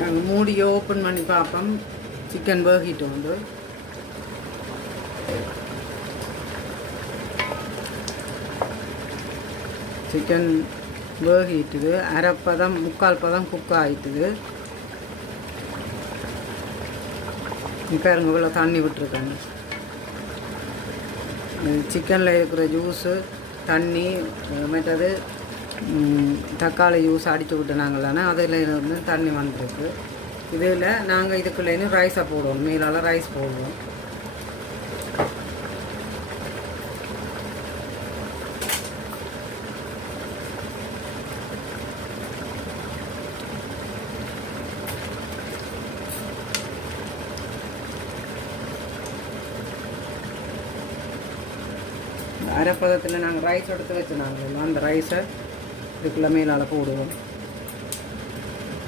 நாங்கள் மூடியை ஓப்பன் பண்ணி பார்ப்போம். சிக்கன் வேகிட்டு வந்து சிக்கன் வேகிட்டுது. அரைப்பதம் 3/4 பதம் குக் ஆகிட்டுது. இப்போ இருங்க இவ்வளோ தண்ணி விட்டுருக்காங்க. சிக்கனில் இருக்கிற ஜூஸு தண்ணி மற்றது தக்காளி ஜூஸ் அடித்து விட்டுனாங்களானா அதில் இருந்து தண்ணி வந்துருக்கு. இதில் நாங்கள் இதுக்குள்ளே ரைஸை போடுவோம். மேலால் ரைஸ் போடுவோம். அரைப்பதத்தில் நாங்கள் ரைஸ் எடுத்து வச்சுனாங்க. அந்த ரைஸை இதுக்குள்ளே மேலால் போடுவோம்.